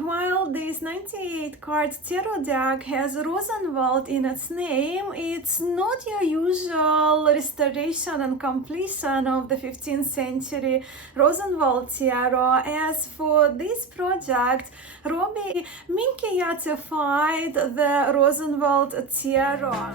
While this 98 card tarot deck has Rosenwald in its name, it's not your usual restoration and completion of the 15th century Rosenwald Tarot. As for this project, Robby Minchiate the Rosenwald Tarot.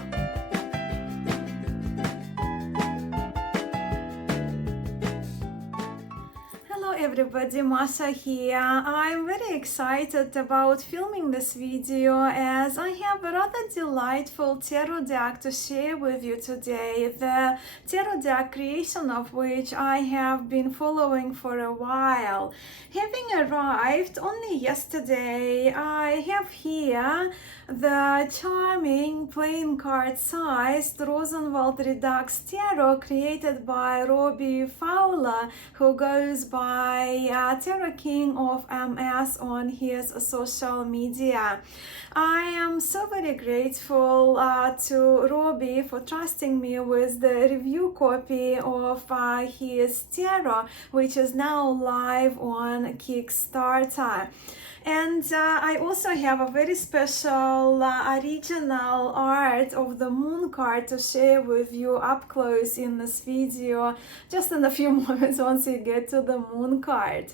Everybody, Masha here. I'm very excited about filming this video as I have a rather delightful tarot deck to share with you today, the tarot deck creation of which I have been following for a while. Having arrived only yesterday, I have here the charming plain card sized Rosenwald Redux Tarot created by Robby Fowler, who goes by Tarot King of MS on his social media. I am so very grateful to Robby for trusting me with the review copy of his tarot, which is now live on Kickstarter. And I also have a very special original art of the moon card to share with you up close in this video, just in a few moments once we get to the moon card.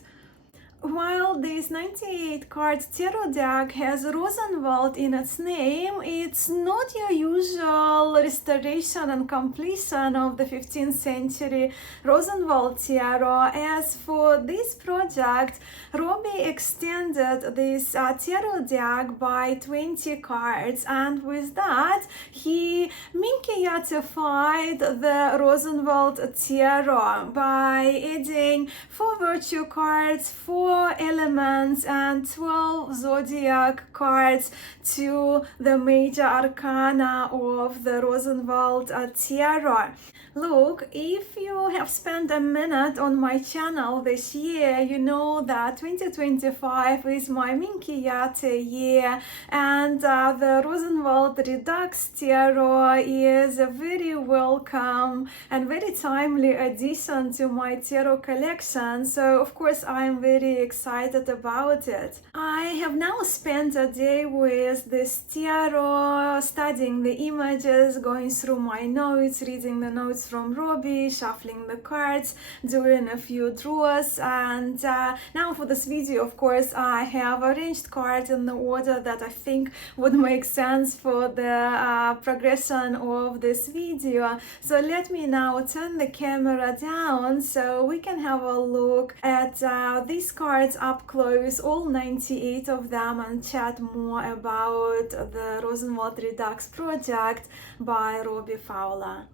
While this 98 card tarot deck has Rosenwald in its name, it's not your usual restoration and completion of the 15th century Rosenwald Tarot. As for this project, Robby extended this tarot deck by 20 cards, and with that he Minchiatified the Rosenwald Tarot by adding 4 virtue cards, 4 elements and 12 zodiac cards to the major arcana of the Rosenwald Tarot. Look, if you have spent a minute on my channel this year, you know that 2025 is my Minchiate year, and the Rosenwald Redux Tarot is a very welcome and very timely addition to my tarot collection, so of course I'm very excited about it. I have now spent a day with this tarot, studying the images, going through my notes, reading the notes from Robby, shuffling the cards, doing a few draws, and now for this video, of course, I have arranged cards in the order that I think would make sense for the progression of this video. So let me now turn the camera down so we can have a look at these cards up close, all 98 of them, and chat more about the Rosenwald Redux project by Robby Fowler.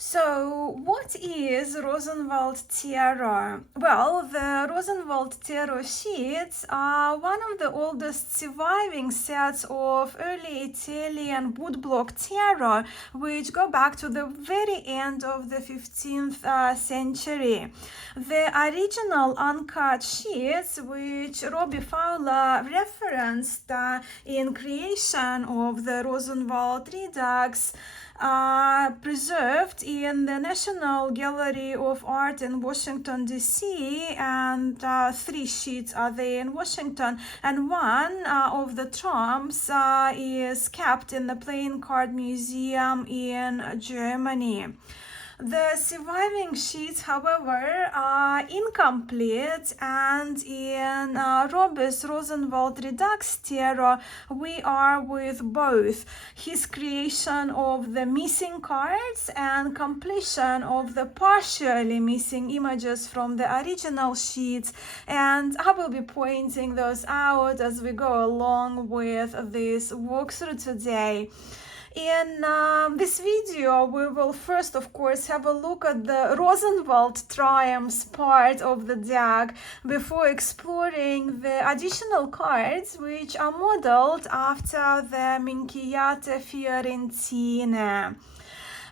So, what is Rosenwald Tarot? Well, the Rosenwald Tarot sheets are one of the oldest surviving sets of early Italian woodblock tarot, which go back to the very end of the 15th century. The original uncut sheets, which Robby Fowler referenced in creation of the Rosenwald Redux, are preserved in the National Gallery of Art in Washington, D.C., and 3 sheets are there in Washington, and one of the tomes is kept in the Playing Card Museum in Germany. The surviving sheets, however, are incomplete, and in Robby's Rosenwald Redux Tarot, we are with both his creation of the missing cards and completion of the partially missing images from the original sheets, and I will be pointing those out as we go along with this walkthrough today. In this video, we will first, of course, have a look at the Rosenwald Triumphs part of the deck before exploring the additional cards, which are modeled after the Minchiate Fiorentina.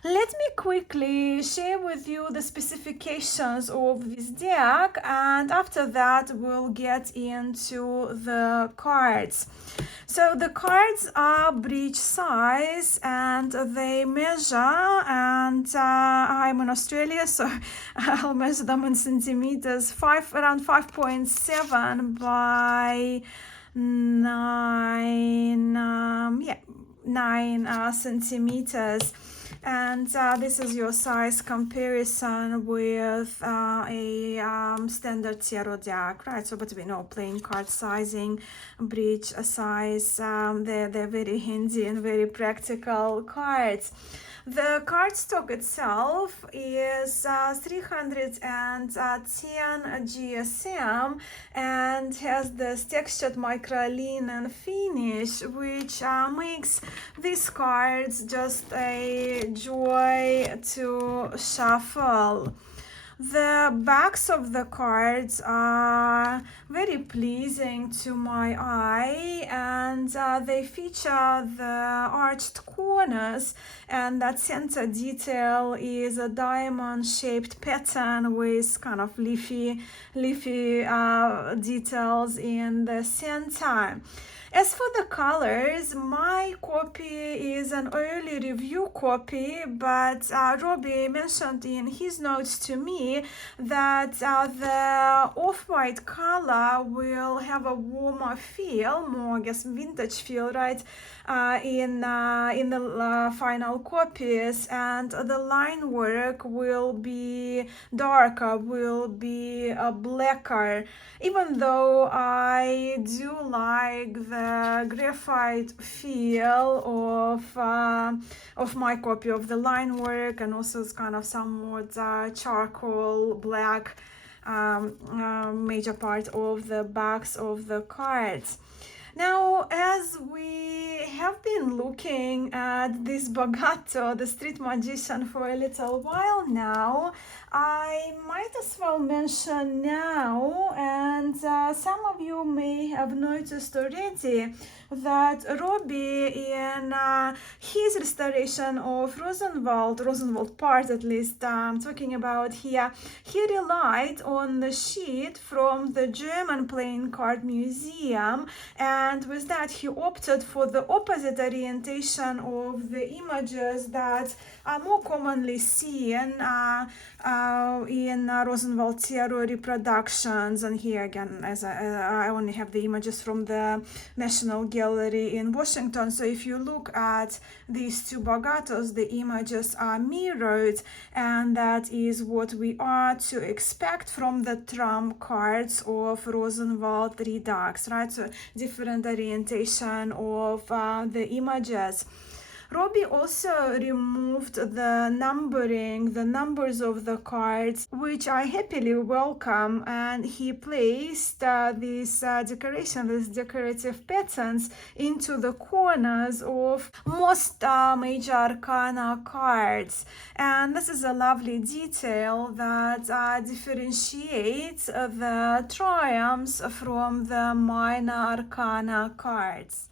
Let me quickly share with you the specifications of this deck, and after that we'll get into the cards. So the cards are breech size and they measure, and I'm in Australia, so I'll measure them in centimeters, around 5.7 by 9 centimeters. And this is your size comparison with a standard tarot deck, right? So, but we know playing card sizing, breech size, they're very handy and very practical cards. The cardstock itself is 310 GSM and has this textured microlinen finish, which makes these cards just a joy to shuffle. The backs of the cards are very pleasing to my eye, and they feature the arched corners, and that center detail is a diamond-shaped pattern with kind of leafy details in the center. As for the colors, my copy is an early review copy, but Robby mentioned in his notes to me that the off-white color will have a warmer feel, more I guess vintage feel, right, in the final copies, and the line work will be darker, will be blacker, even though I do like the graphite feel of my copy of the line work, and also it's kind of somewhat charcoal black major part of the backs of the cards. Now, as we have been looking at this Bagato, the street magician, for a little while now, I might as well mention now, and some of you may have noticed already, that Robby, in his restoration of Rosenwald part at least, I'm talking about here, he relied on the sheet from the German Playing Card Museum, and with that he opted for the opposite orientation of the images that are more commonly seen in Rosenwald Tarot reproductions. And here again, as I only have the images from the National Gallery in Washington. So if you look at these two Bagatos, the images are mirrored, and that is what we are to expect from the trump cards of Rosenwald Redux, right? So different orientation of the images. Robby also removed the numbering, the numbers of the cards, which I happily welcome, and he placed these decorative patterns into the corners of most major Arcana cards. And this is a lovely detail that differentiates the triumphs from the minor Arcana cards.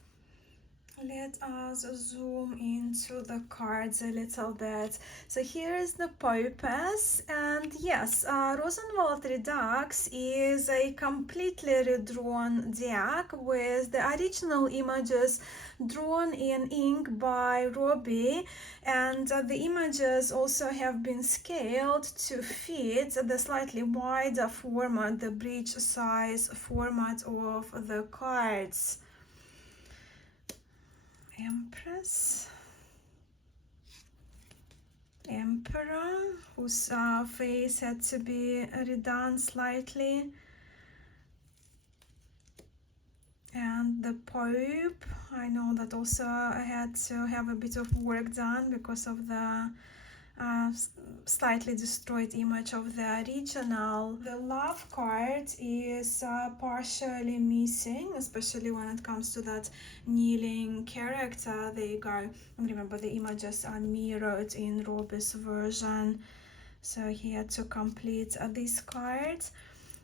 Let us zoom into the cards a little bit. So here is the purpose, and yes, Rosenwald Redux is a completely redrawn deck with the original images drawn in ink by Robby, and the images also have been scaled to fit the slightly wider format, the breech size format of the cards. Empress, Emperor, whose face had to be redone slightly, and the Pope. I know that also I had to have a bit of work done because of the slightly destroyed image of the original. The love card is partially missing, especially when it comes to that kneeling character. There you go. And remember, the images are mirrored in Robby's version, so he had to complete this card.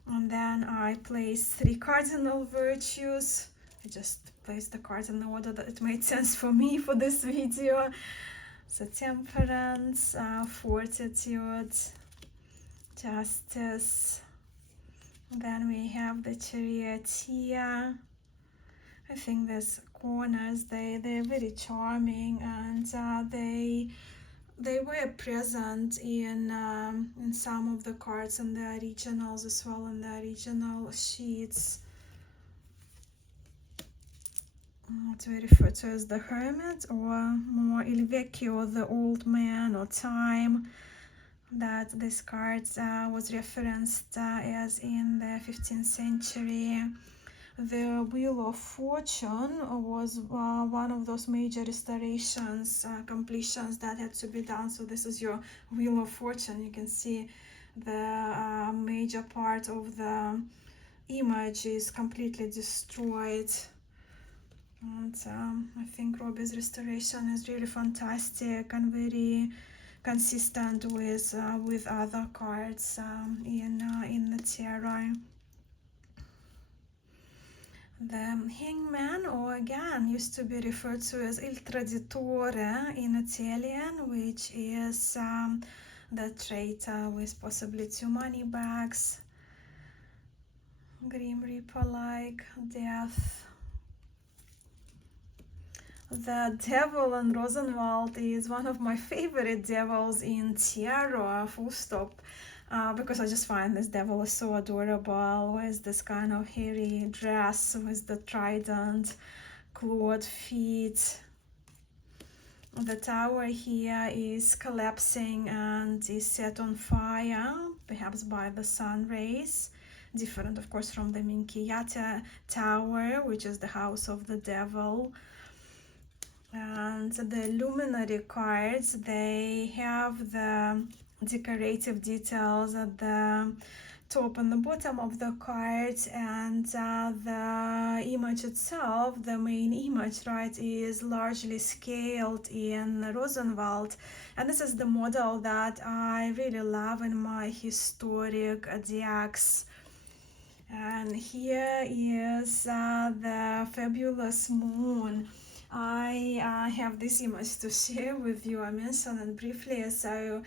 And then I placed 3 cardinal virtues. I just placed the cards in the order that it made sense for me for this video. So Temperance, Fortitude, Justice. Then we have the Charioteer. I think these corners, they're very charming, and they were present in some of the cards in the originals as well, in the original sheets. What we refer to as the Hermit, or more Il Vecchio, the Old Man, or Time, that this card was referenced as in the 15th century. The Wheel of Fortune was one of those major restorations, completions that had to be done. So this is your Wheel of Fortune. You can see the major part of the image is completely destroyed. And I think Robby's restoration is really fantastic and very consistent with other cards in the tarot. The Hangman, or again used to be referred to as Il Traditore in Italian, which is the traitor with possibly 2 money bags. Grim Reaper-like death. The devil in Rosenwald is one of my favorite devils in tarot, full stop. Because I just find this devil is so adorable, with this kind of hairy dress with the trident, clawed feet. The tower here is collapsing and is set on fire, perhaps by the sun rays. Different, of course, from the Minchiate tower, which is the house of the devil. And the luminary cards, they have the decorative details at the top and the bottom of the cards, and the image itself, the main image, right, is largely scaled in Rosenwald, and this is the model that I really love in my historic decks. And here is the fabulous moon. I have this image to share with you. I mentioned it briefly. So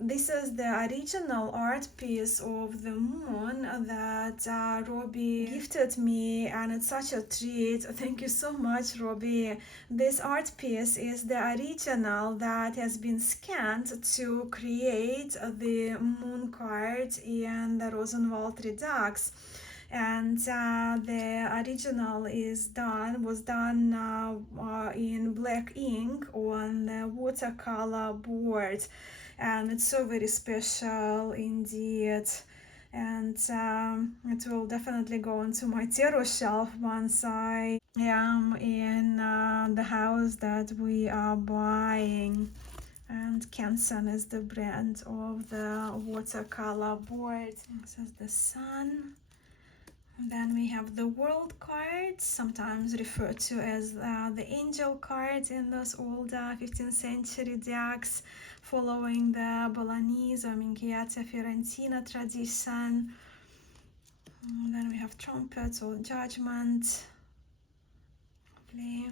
this is the original art piece of the moon that Robby gifted me, and it's such a treat. Thank you so much, Robby. This art piece is the original that has been scanned to create the moon card in the Rosenwald Redux. And the original was done in black ink on the watercolor board, and it's so very special indeed. And it will definitely go into my tarot shelf once I am in the house that we are buying. And Canson is the brand of the watercolor board. This is the sun. Then we have the world cards, sometimes referred to as the angel cards in those old 15th century decks, following the Bolognese or Minchiate Fiorentina tradition. And then we have trumpets or judgment. Lovely.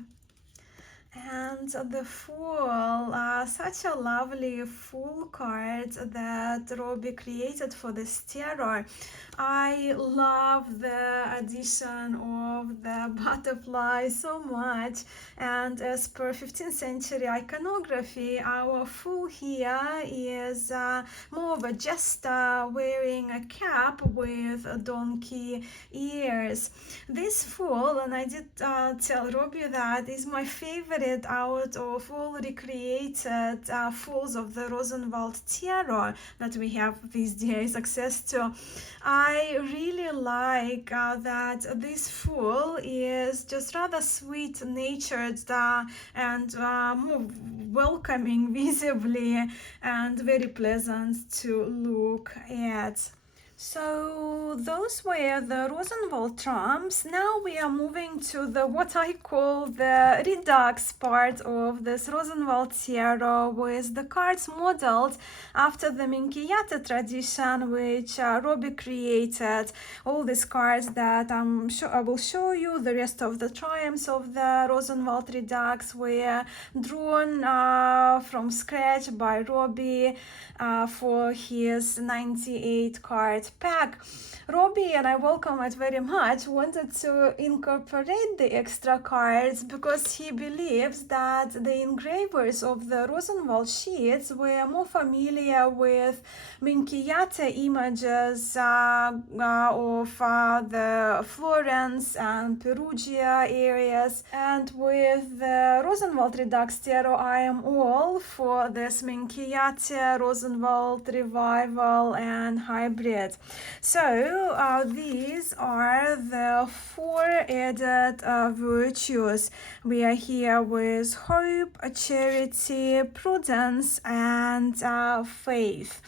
And the Fool, such a lovely Fool card that Robby created for this tarot. I love the addition of the butterfly so much, and as per 15th century iconography, our Fool here is more of a jester wearing a cap with donkey ears. This Fool, and I did tell Robby that, is my favorite out of all recreated Fools of the Rosenwald Tarot that we have these days access to. I really like that this Fool is just rather sweet-natured and more welcoming visibly, and very pleasant to look at. So those were the Rosenwald trumps. Now we are moving to the what I call the Redux part of this Rosenwald Tarot, with the cards modeled after the Minchiate tradition, which Robby created. All these cards that I will show you, the rest of the triumphs of the Rosenwald Redux, were drawn from scratch by Robby for his 98 card pack, Robby, and I welcome it very much, wanted to incorporate the extra cards because he believes that the engravers of the Rosenwald sheets were more familiar with Minchiate images of the Florence and Perugia areas, and with the Rosenwald Redux Tarot I am all for this Minchiate, Rosenwald revival and hybrid. So these are the 4 added virtues. We are here with hope, charity, prudence, and faith.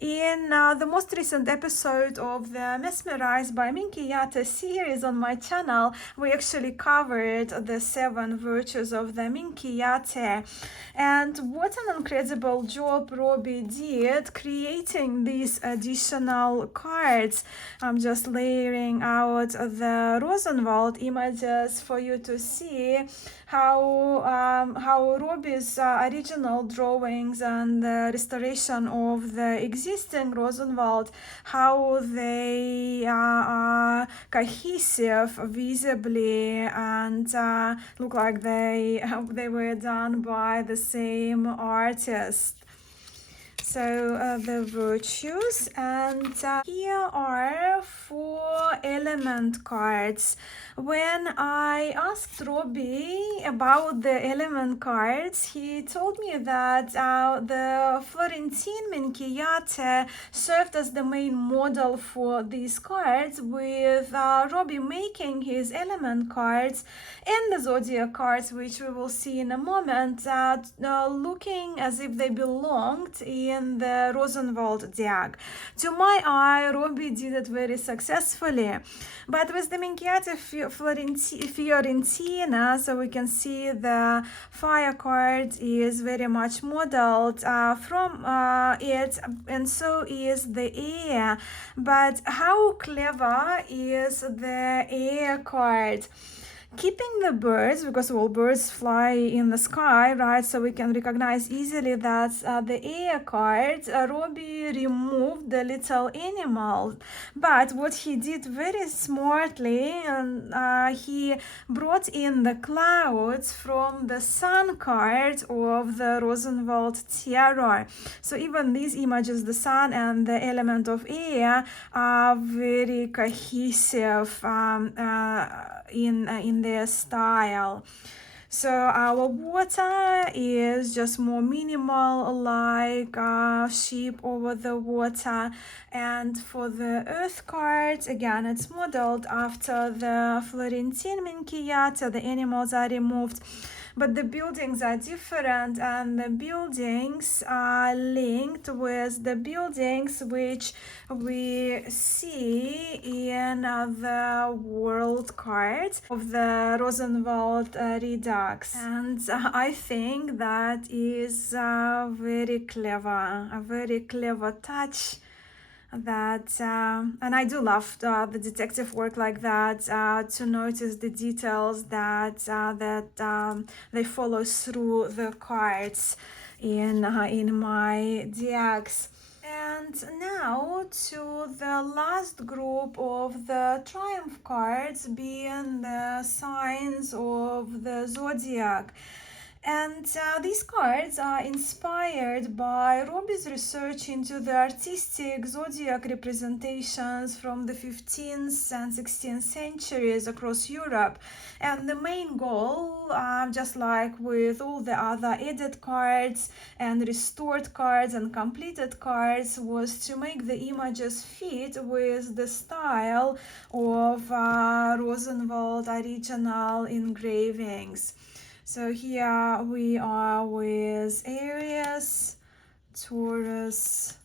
In the most recent episode of the Mesmerized by Minchiate series on my channel, we actually covered the 7 virtues of the Minchiate. And what an incredible job Robby did creating these additional cards. I'm just layering out the Rosenwald images for you to see how Robby's original drawings and the restoration of the existing Rosenwald, how they are cohesive visibly and look like they were done by the same artist. So the virtues, and here are 4 element cards. When I asked Robby about the element cards, he told me that the Florentine Minchiate served as the main model for these cards, with Robby making his element cards and the zodiac cards, which we will see in a moment, looking as if they belonged in the Rosenwald deck. To my eye, Robby did it very successfully. But with the Minchiate Fiorentina, so we can see the fire card is very much modeled from it, and so is the air. But how clever is the air card? Keeping the birds, because all birds fly in the sky, right? So we can recognize easily that the air card, Robby removed the little animal. But what he did very smartly, he brought in the clouds from the sun card of the Rosenwald Tarot. So even these images, the sun and the element of air, are very cohesive in their style. So our water is just more minimal, like sheep over the water. And for the earth cards, again, it's modeled after the Florentine Minchiate. The animals are removed, but the buildings are different, and the buildings are linked with the buildings which we see in the world card of the Rosenwald Redux. And I think that is a very clever touch. That and I do love the detective work like that, to notice the details that they follow through the cards in my decks. And now to the last group of the triumph cards, being the signs of the zodiac. And these cards are inspired by Robby's research into the artistic zodiac representations from the 15th and 16th centuries across Europe. And the main goal, just like with all the other added cards and restored cards and completed cards, was to make the images fit with the style of Rosenwald original engravings. So here we are with Aries, Taurus,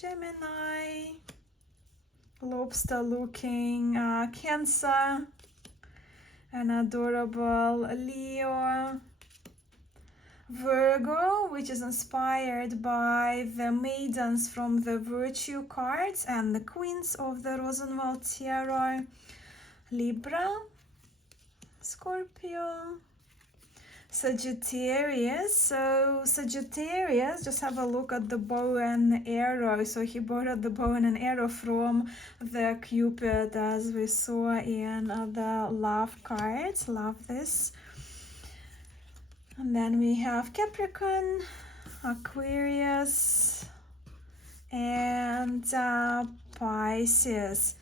Gemini, lobster looking Cancer, an adorable Leo, Virgo, which is inspired by the maidens from the virtue cards and the queens of the Rosenwald Tarot, Libra, Scorpio, Sagittarius. So Sagittarius, just have a look at the bow and arrow. So he borrowed the bow and an arrow from the Cupid, as we saw in the love cards. Love this. And then we have Capricorn, Aquarius, and Pisces.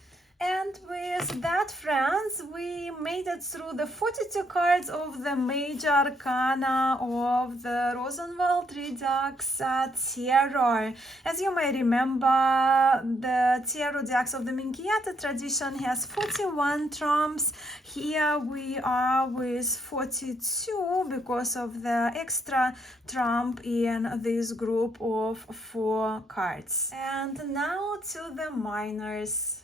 And with that, friends, we made it through the 42 cards of the major arcana of the Rosenwald Redux Tarot. As you may remember, the tarot decks of the Minchiate tradition has 41 trumps. Here we are with 42 because of the extra trump in this group of 4 cards. And now to the minors.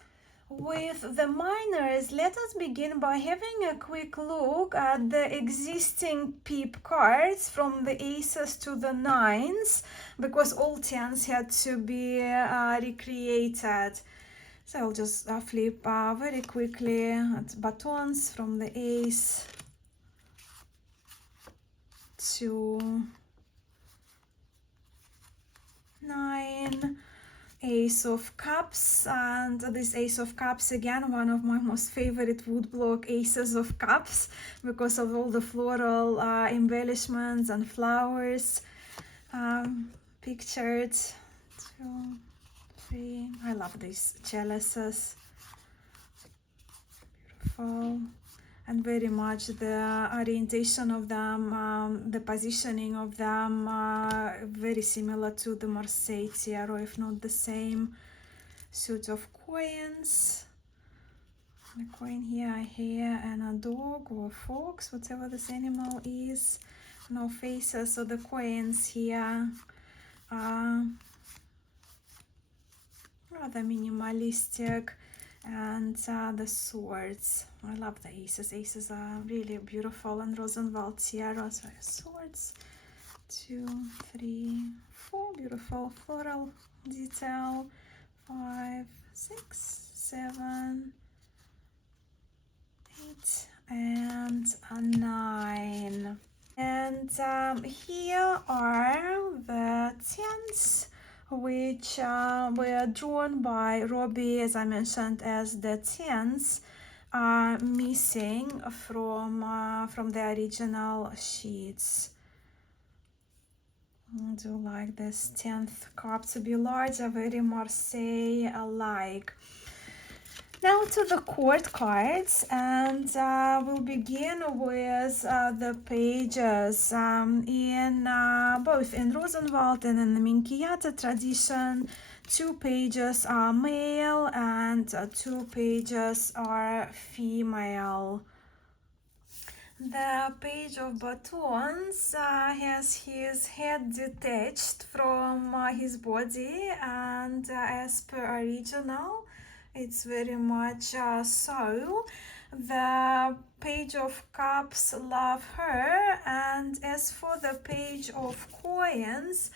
With the minors, let us begin by having a quick look at the existing peep cards from the aces to the nines, because all tens had to be recreated. So I'll just flip very quickly at buttons from the ace to 9. Ace of Cups, and this Ace of Cups, again, one of my most favorite woodblock aces of cups because of all the floral embellishments and flowers pictured. 2, 3. I love these chalices. Beautiful. And very much the orientation of them, the positioning of them, very similar to the Marseille Tarot, if not the same. Suit of coins. The coin here, a hare and a dog or a fox, whatever this animal is. No faces, so the coins here are rather minimalistic. And the swords. I love the aces. Aces are really beautiful and Rosenwald Tarot. So swords. 2, 3, 4. Beautiful floral detail. 5, 6, 7, 8, and 9. And here are the tens, which were drawn by Robby, as I mentioned, as the tens are missing from the original sheets. I do like this 10th cup to be larger, very Marseille-alike. Now to the court cards, and we'll begin with the pages. Both in Rosenwald and in the Minchiate tradition, 2 pages are male and 2 pages are female. The page of batons has his head detached from his body, and as per original, it's very much so. The page of cups love her, and as for the page of coins,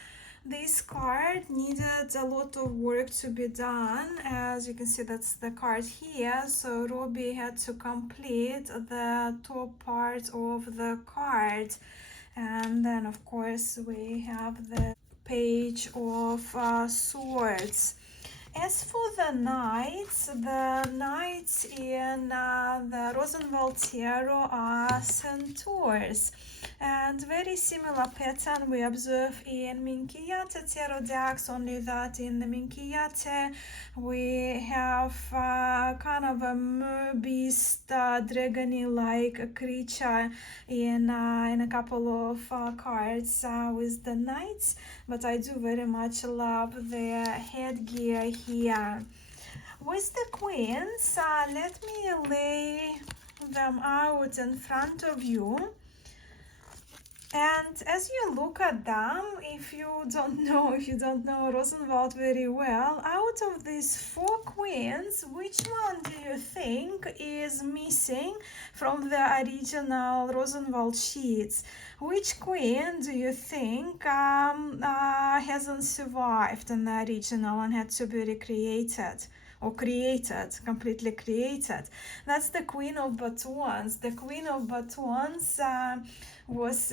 this card needed a lot of work to be done. As you can see, that's the card here, so Robby had to complete the top part of the card. And then of course we have the page of swords. As for the knights in the Rosenwald Tarot are centaurs, and very similar pattern we observe in Minchiate Tarot decks, only that in the Minchiate we have kind of a mer-beast, dragony-like creature in a couple of cards with the knights, but I do very much love their headgear here. With the queens, let me lay them out in front of you. And as you look at them, if you don't know Rosenwald very well, out of these 4 queens, which one do you think is missing from the original Rosenwald sheets? Which queen do you think hasn't survived in the original and had to be recreated? or created, completely created. That's the Queen of Batons. The Queen of Batons was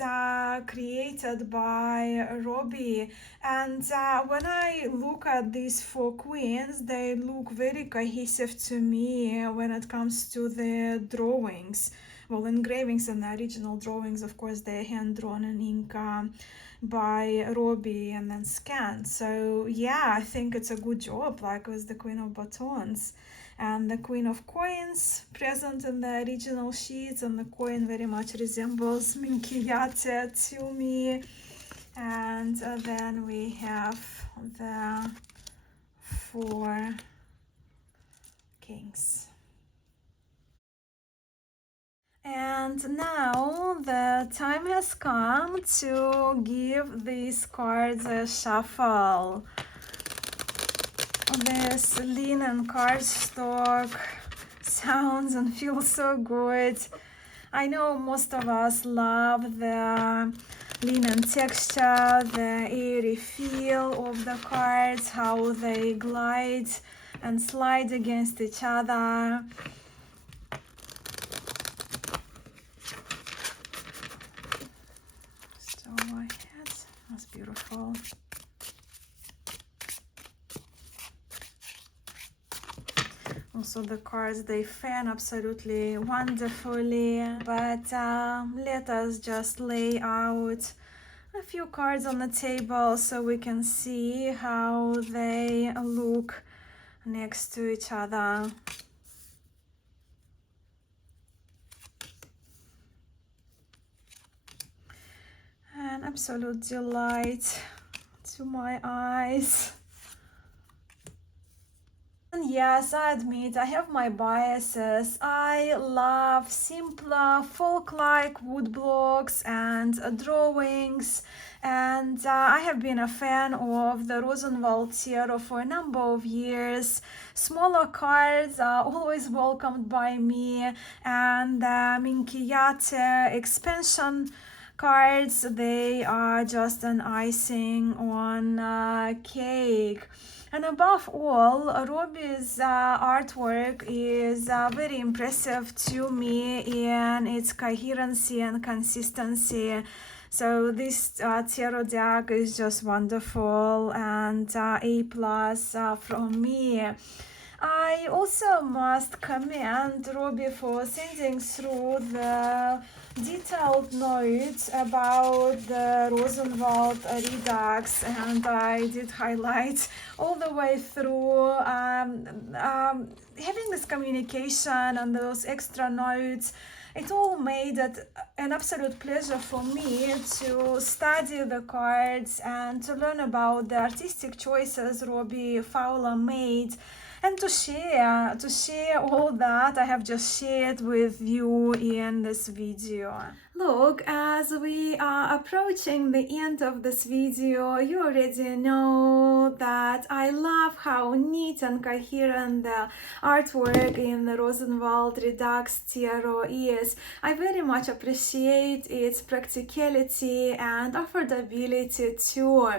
created by Robby, and when I look at these four queens, they look very cohesive to me when it comes to the drawings. Well, engravings and the original drawings, of course, they're hand drawn in ink by Robby and then scanned. So yeah, I think it's a good job, like with the Queen of Batons. And the Queen of Coins present in the original sheets, and the coin very much resembles Minchiate to me. And then we have the four kings. And now the time has come to give these cards a shuffle. This linen cardstock sounds and feels so good. I know most of us love the linen texture, the airy feel of the cards, how they glide and slide against each other. So that's beautiful. Also the cards, they fan absolutely wonderfully, but let us just lay out a few cards on the table so we can see how they look next to each other. An absolute delight to my eyes. And yes, I admit I have my biases. I love simpler, folk-like wood blocks and drawings, and I have been a fan of the Rosenwald Tarot for a number of years. Smaller cards are always welcomed by me, and the Minchiate expansion cards, they are just an icing on cake. And above all, Robby's artwork is very impressive to me in its coherency and consistency. So this tarot deck is just wonderful, and A+ from me. I also must commend Robby for sending through the detailed notes about the Rosenwald Redux, and I did highlight all the way through. Having this communication and those extra notes, it all made it an absolute pleasure for me to study the cards and to learn about the artistic choices Robby Fowler made, and to share all that I have just shared with you in this video. Look, as we are approaching the end of this video, you already know that I love how neat and coherent the artwork in the Rosenwald Redux Tarot is. I very much appreciate its practicality and affordability too.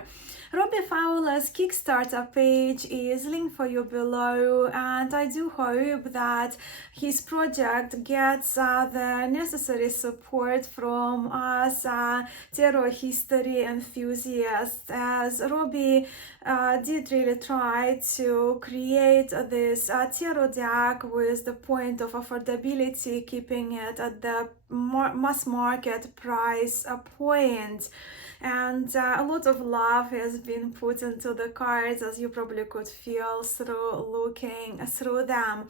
Robby Fowler's Kickstarter page is linked for you below, and I do hope that his project gets the necessary support from us tarot history enthusiasts, as Robby did really try to create this tarot deck with the point of affordability, keeping it at the mass market price point. And a lot of love has been put into the cards, as you probably could feel through looking through them.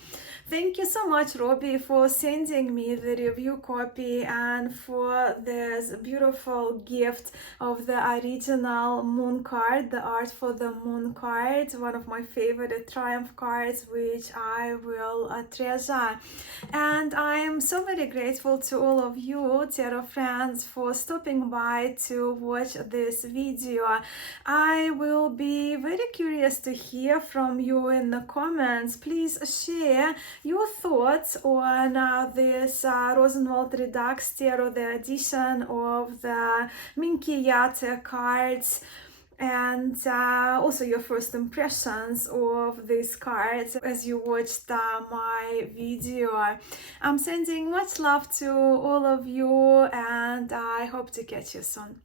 Thank you so much, Robby, for sending me the review copy and for this beautiful gift of the original moon card, the art for the moon card, one of my favorite triumph cards, which I will treasure. And I am so very grateful to all of you tarot friends for stopping by to watch this video. I will be very curious to hear from you in the comments. Please share your thoughts on this Rosenwald Redux Tarot, the edition of the Minchiate cards. and also your first impressions of these cards as you watched my video. I'm sending much love to all of you, and I hope to catch you soon.